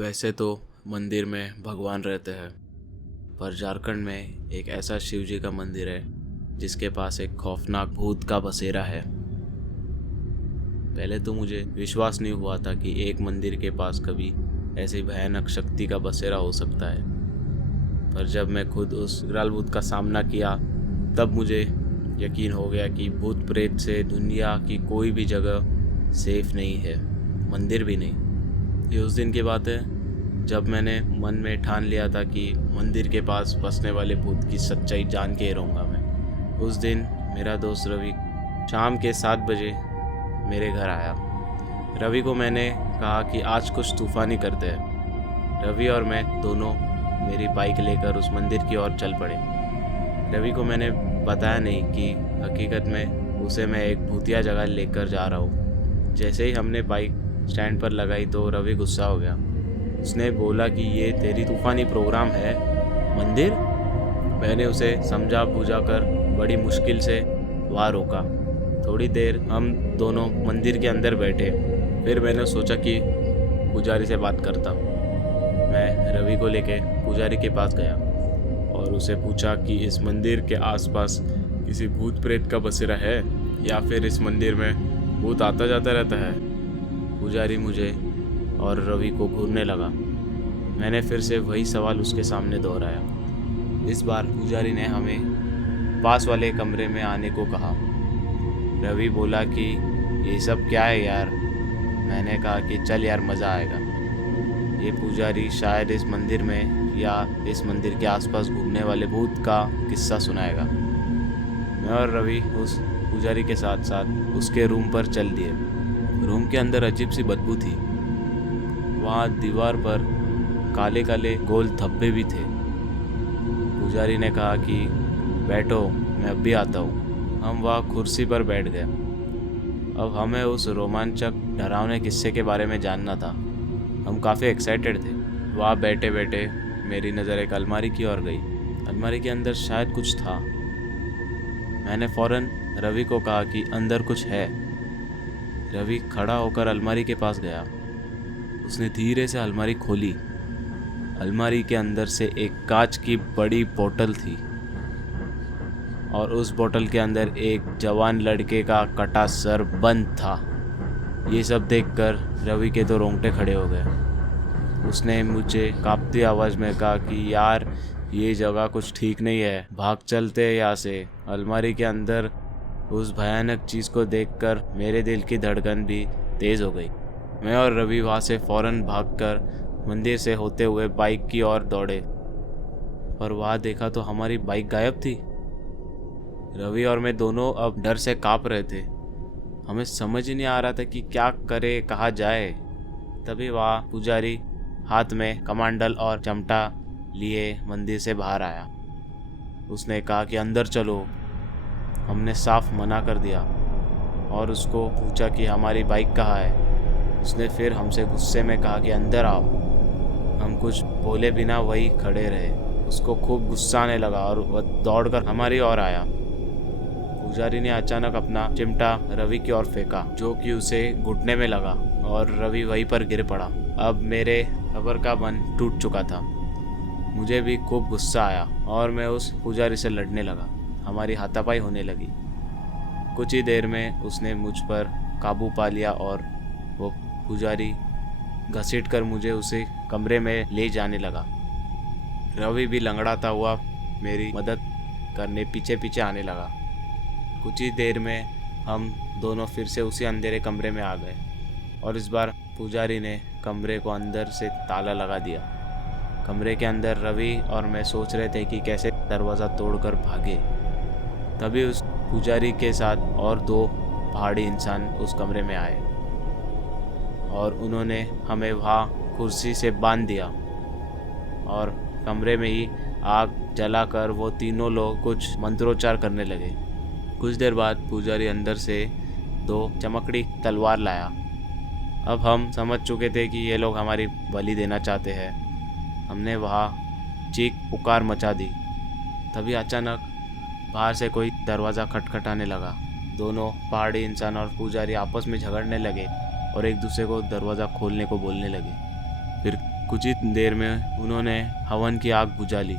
वैसे तो मंदिर में भगवान रहते हैं, पर झारखंड में एक ऐसा शिव जी का मंदिर है जिसके पास एक खौफनाक भूत का बसेरा है। पहले तो मुझे विश्वास नहीं हुआ था कि एक मंदिर के पास कभी ऐसी भयानक शक्ति का बसेरा हो सकता है, पर जब मैं खुद उस विकराल भूत का सामना किया तब मुझे यकीन हो गया कि भूत प्रेत से दुनिया की कोई भी जगह सेफ नहीं है, मंदिर भी नहीं। ये उस दिन की बात है जब मैंने मन में ठान लिया था कि मंदिर के पास बसने वाले भूत की सच्चाई जान के ही रहूँगा मैं। उस दिन मेरा दोस्त रवि शाम के 7 बजे मेरे घर आया। रवि को मैंने कहा कि आज कुछ तूफानी करते हैं। रवि और मैं दोनों मेरी बाइक लेकर उस मंदिर की ओर चल पड़े। रवि को मैंने बताया नहीं कि हकीकत में उसे मैं एक भूतिया जगह लेकर जा रहा हूँ। जैसे ही हमने बाइक स्टैंड पर लगाई तो रवि गुस्सा हो गया। उसने बोला कि ये तेरी तूफानी प्रोग्राम है, मंदिर? मैंने उसे समझा बुझा कर बड़ी मुश्किल से वहाँ रोका। थोड़ी देर हम दोनों मंदिर के अंदर बैठे। फिर मैंने सोचा कि पुजारी से बात करता। मैं रवि को लेके पुजारी के पास गया और उसे पूछा कि इस मंदिर के आसपास किसी भूत प्रेत का बसेरा है या फिर इस मंदिर में भूत आता जाता रहता है। पुजारी मुझे और रवि को घूरने लगा। मैंने फिर से वही सवाल उसके सामने दोहराया। इस बार पुजारी ने हमें पास वाले कमरे में आने को कहा। रवि बोला कि ये सब क्या है यार। मैंने कहा कि चल यार, मज़ा आएगा। ये पुजारी शायद इस मंदिर में या इस मंदिर के आसपास घूमने वाले भूत का किस्सा सुनाएगा। मैं और रवि उस पुजारी के साथ साथ उसके रूम पर चल दिए। रूम के अंदर अजीब सी बदबू थी। वहाँ दीवार पर काले काले गोल धब्बे भी थे। पुजारी ने कहा कि बैठो, मैं अब भी आता हूँ। हम वहाँ कुर्सी पर बैठ गए। अब हमें उस रोमांचक डरावने किस्से के बारे में जानना था। हम काफ़ी एक्साइटेड थे। वहाँ बैठे बैठे मेरी नज़र एक अलमारी की ओर गई। अलमारी के अंदर शायद कुछ था। मैंने फ़ौरन रवि को कहा कि अंदर कुछ है। रवि खड़ा होकर अलमारी के पास गया। उसने धीरे से अलमारी खोली। अलमारी के अंदर से एक कांच की बड़ी बोतल थी और उस बोतल के अंदर एक जवान लड़के का कटा सर बंद था। ये सब देखकर रवि के तो रोंगटे खड़े हो गए। उसने मुझे कांपती आवाज़ में कहा कि यार, ये जगह कुछ ठीक नहीं है, भाग चलते हैं यहाँ से। अलमारी के अंदर उस भयानक चीज़ को देखकर मेरे दिल की धड़कन भी तेज़ हो गई। मैं और रवि वहाँ से फ़ौरन भागकर मंदिर से होते हुए बाइक की ओर दौड़े, पर वहाँ देखा तो हमारी बाइक गायब थी। रवि और मैं दोनों अब डर से काँप रहे थे। हमें समझ ही नहीं आ रहा था कि क्या करे, कहाँ जाए। तभी वहाँ पुजारी हाथ में कमंडल और चमटा लिए मंदिर से बाहर आया। उसने कहा कि अंदर चलो। हमने साफ मना कर दिया और उसको पूछा कि हमारी बाइक कहाँ है। उसने फिर हमसे गुस्से में कहा कि अंदर आओ। हम कुछ बोले बिना वही खड़े रहे। उसको खूब गुस्सा आने लगा और वह दौड़कर हमारी ओर आया। पुजारी ने अचानक अपना चिमटा रवि की ओर फेंका, जो कि उसे घुटने में लगा और रवि वहीं पर गिर पड़ा। अब मेरे सबर का बंध टूट चुका था। मुझे भी खूब गुस्सा आया और मैं उस पुजारी से लड़ने लगा। हमारी हाथापाई होने लगी। कुछ ही देर में उसने मुझ पर काबू पा लिया और वो पुजारी घसीट कर मुझे उसे कमरे में ले जाने लगा। रवि भी लंगड़ाता हुआ मेरी मदद करने पीछे पीछे आने लगा। कुछ ही देर में हम दोनों फिर से उसी अंधेरे कमरे में आ गए और इस बार पुजारी ने कमरे को अंदर से ताला लगा दिया। कमरे के अंदर रवि और मैं सोच रहे थे कि कैसे दरवाज़ा तोड़कर भागे। तभी उस पुजारी के साथ और 2 पहाड़ी इंसान उस कमरे में आए और उन्होंने हमें वहाँ कुर्सी से बांध दिया और कमरे में ही आग जलाकर वो तीनों लोग कुछ मंत्रोच्चार करने लगे। कुछ देर बाद पुजारी अंदर से 2 चमकड़ी तलवार लाया। अब हम समझ चुके थे कि ये लोग हमारी बलि देना चाहते हैं। हमने वहाँ चीख पुकार मचा दी। तभी अचानक बाहर से कोई दरवाज़ा खटखटाने लगा। दोनों पहाड़ी इंसान और पुजारी आपस में झगड़ने लगे और एक दूसरे को दरवाज़ा खोलने को बोलने लगे। फिर कुछ ही देर में उन्होंने हवन की आग बुझा ली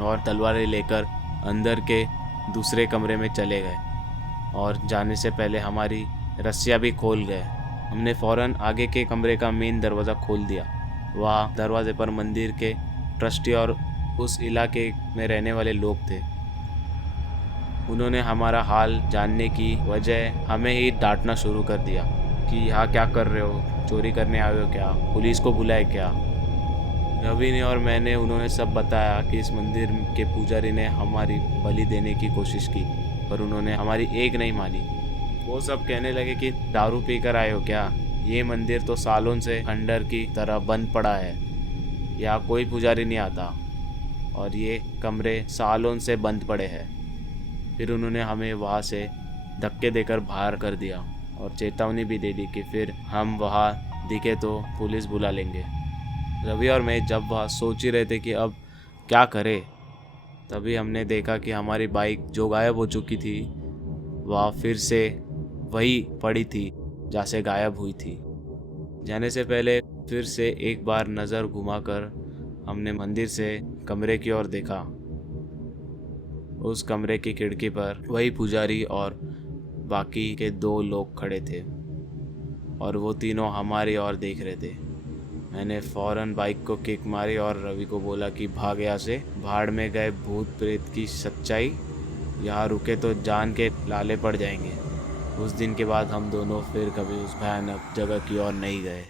और तलवारें लेकर अंदर के दूसरे कमरे में चले गए और जाने से पहले हमारी रस्सियाँ भी खोल गए। हमने फ़ौरन आगे के कमरे का मेन दरवाज़ा खोल दिया। वहाँ दरवाजे पर मंदिर के ट्रस्टी और उस इलाके में रहने वाले लोग थे। उन्होंने हमारा हाल जानने की वजह हमें ही डांटना शुरू कर दिया कि यहाँ क्या कर रहे हो, चोरी करने आए हो क्या, पुलिस को बुलाए क्या। रवि ने और मैंने उन्होंने सब बताया कि इस मंदिर के पुजारी ने हमारी बलि देने की कोशिश की पर उन्होंने हमारी एक नहीं मानी। वो सब कहने लगे कि दारू पीकर आए हो क्या, ये मंदिर तो सालों से खंडर की तरह बंद पड़ा है, यहाँ कोई पुजारी नहीं आता और ये कमरे सालों से बंद पड़े हैं। फिर उन्होंने हमें वहाँ से धक्के देकर बाहर कर दिया और चेतावनी भी दे दी कि फिर हम वहाँ दिखे तो पुलिस बुला लेंगे। रवि और मैं जब वहाँ सोच ही रहे थे कि अब क्या करें, तभी हमने देखा कि हमारी बाइक जो गायब हो चुकी थी वह फिर से वही पड़ी थी जहाँ से गायब हुई थी। जाने से पहले फिर से एक बार नज़र घुमाकर हमने मंदिर से कमरे की ओर देखा। उस कमरे की खिड़की पर वही पुजारी और बाकी के 2 लोग खड़े थे और वो तीनों हमारी ओर देख रहे थे। मैंने फ़ौरन बाइक को किक मारी और रवि को बोला कि भाग यहाँ से, भाड़ में गए भूत प्रेत की सच्चाई, यहाँ रुके तो जान के लाले पड़ जाएंगे। उस दिन के बाद हम दोनों फिर कभी उस भयानक जगह की ओर नहीं गए।